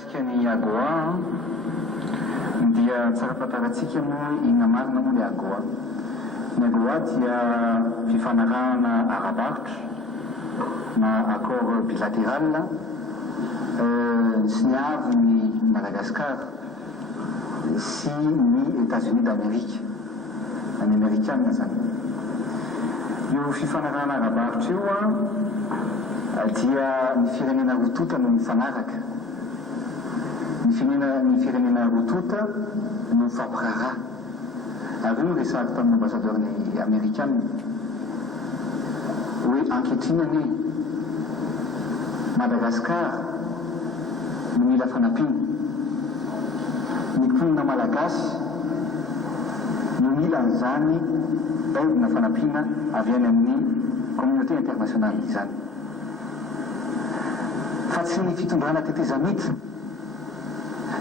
mikasika ny AGOA dia tsara fantaratsika moa inona marina moa ny AGOA. Ny AGOA dia fifanarahana ara-barotra na accord bilatéral sy niavy ny Madagascar sy ny États-Unis d'Amérique, ny Américaine zany. Io fifanarahana ara-barotra io dia ny firenena rotota no mifanaraka. Ny firenena rotota no mifampiraharaha. Ary io resahako tamin'ny ambassadeur-ny Américaine hoe ankehitriny anie Madagascar no mila fanampina, ny mponina malagasy no mila an'izany baolina fanampina avy any amin'ny communauté internationale izany. Fa tsy ny fitondrana tetezamita,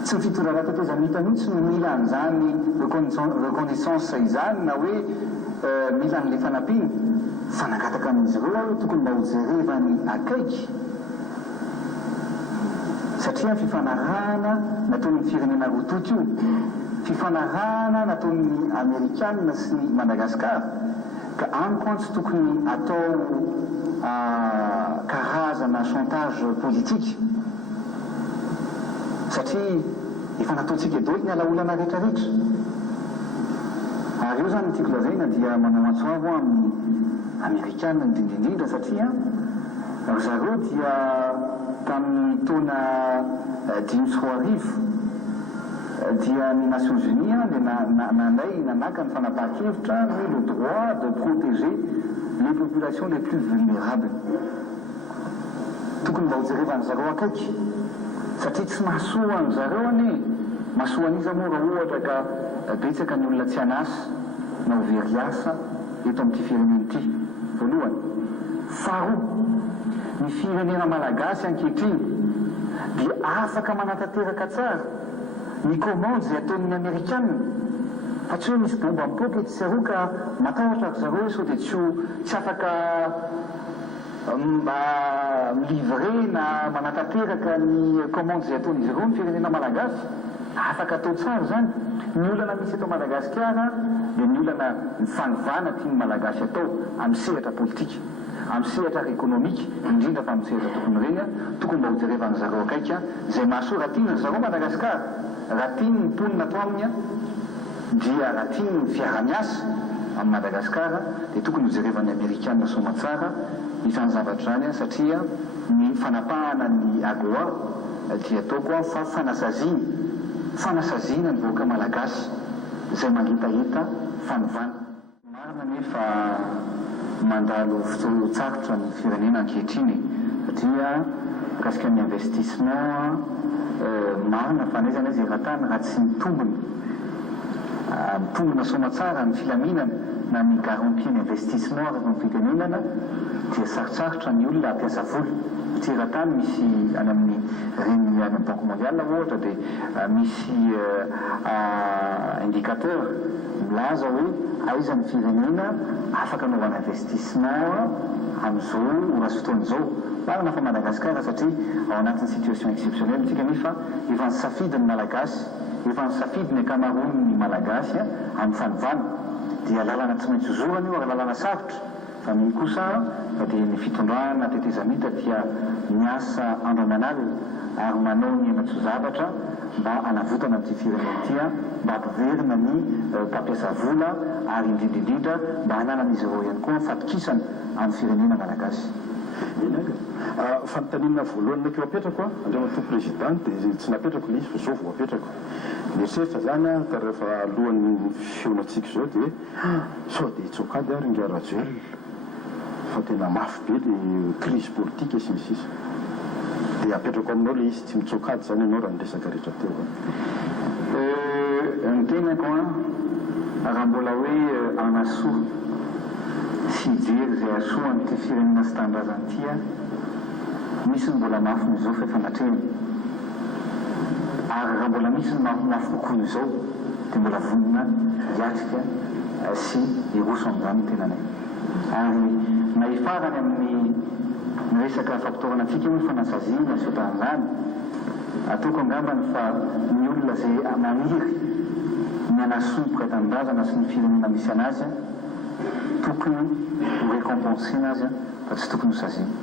tsy ny fitondrana tetezamita mihitsy no mila an'izany reconnaissance izany na hoe mila an'le fanampina, fa nangataka amin'izy ireo tokony mba ho jerevany akaiky. Satria fifanarahana nataon'ny firenena rototo io, fifanarahana nataon'ny Amerikanina sy ny Madagascar, ka amiko antsy tokony atao karazana chantage politique. Satria efa nataontsika edo ny alaolana rehetrarehetra. Ary io zany tiako lazaina dia manao antsoavo amin'ny Amerikanina indrindrindrindra satria ry zareo dia tamin'ny taona 2010 dia ny Nations Unies nanaka ny fanapahan-kevitra hoe le droit de protéger les populations les plus vulnérables. Tokony mba ho jerevany zareo akaiky satria tsy mahasoa any zareo anie. Mahasoa an'iza moa raha ohatra ka betsaka ny olona tsy anasy na ho very asa eto amin'ity firenena ity. Voalohany. Faharoa, ny firenena malagasy ankehitriny dia afaka manatanteraka tsara ny commande izay ataon'ny Amerikanina. Fa tsy hoe misy bomba mipoaka ety zareo ka matahotra ry zareo sao dia tsy afaka milivre na manatanteraka ny commande izay ataon'izy ireo ny firenena malagasy. Afaka atao tsara zany. Ny olana misy eto Madagasikara dia ny olana mifanovana tiany malagasy atao amin'ny sehatra politika, amin'ny sehatra ekonomika, indrindra fa amin'ny sehatra tokony reny tokony mba ho jerevany zareo akaiky izay mahasoa raha tiany ry zareo Madagasikara. Raha tiany ny mponina ato aminy dia raha tiany ny fiara-miasa amin'ny Madagasikara dia tokony ho jerevan'ny Amerikanina soma tsara izany zavatra zany satria ny fanapahana ny AGOA dia ataoko fa fanasaziana ny vahoaka malagasy izay mangetaheta fanovana. Marina nefa mandalo fitsarotra ny firenena ankehitriny satria mikasika ny investissement marina fa naiza na izay ratany raha tsy mitombona soma tsara ny filaminana na ny garantie ny investissement rehefa mifitenenana dia sarotsarotra ny olona ampiasa vola. Satria ratany misy any amin'ny reny any Banque mondiale ohatra dia misy indicateur milaza hoe aiza ny firenena afaka anaovana investissement amin'izao raha fotoan'izao. Marina fa Madagascar satria ao anatin'ny situation exceptionnelle tsika nefa efa ny safidiny malagasy, efa ny safidiny ankamaroany malagasy amin'ny fanovana dia lalana tsy maintsy zorany io ary lalana sarotra. Fa ny kosa dia ny fitondrana tetezamita dia miasa andro aman'alina ary manao ny henan-tso-zavatra mba hanavotana amin'ity firenena ity mba hampiverina ny mpampiasa vola ary indrindrindrindra mba hananan'izy ireo ihany koa fatokisana amin'ny firenena malagasy. Fanontaniana voalohany nakeo apetrako andriamato présidente dia tsy napetrako ilay izy fa zao vao apetrako. Mieritreritra zany ka rehefa alohan'ny fionatsika zao dia sao dia tsokady ary ngarajoel fa tena mafy be le crise politique sy ny sisa. Dia apetrako aminao ilay izy tsy mitsokady zany ianao raha niresaka rehetra teo. Ny tenako raha mbola hoe anasoa sy jery izay asoa an'ity firenena sy tanindrazana ity misy ny mbola mafy n'izao fa efa natrehany. Ary raha mbola misy ny mafy kokoa izao dia mbola vonina hiatrika sy hiroso amin'izany tenanay. Ary na hifarany amin'ny resaka fampitaovana antsika hoe fanasaziana sy ohatran'izany ataoko angambany fa ny olona izay maniry ny anasoa pretan-drazana sy ny firenena misy anazy tokony ho récompensena azy fa tsy tokony ho saziana.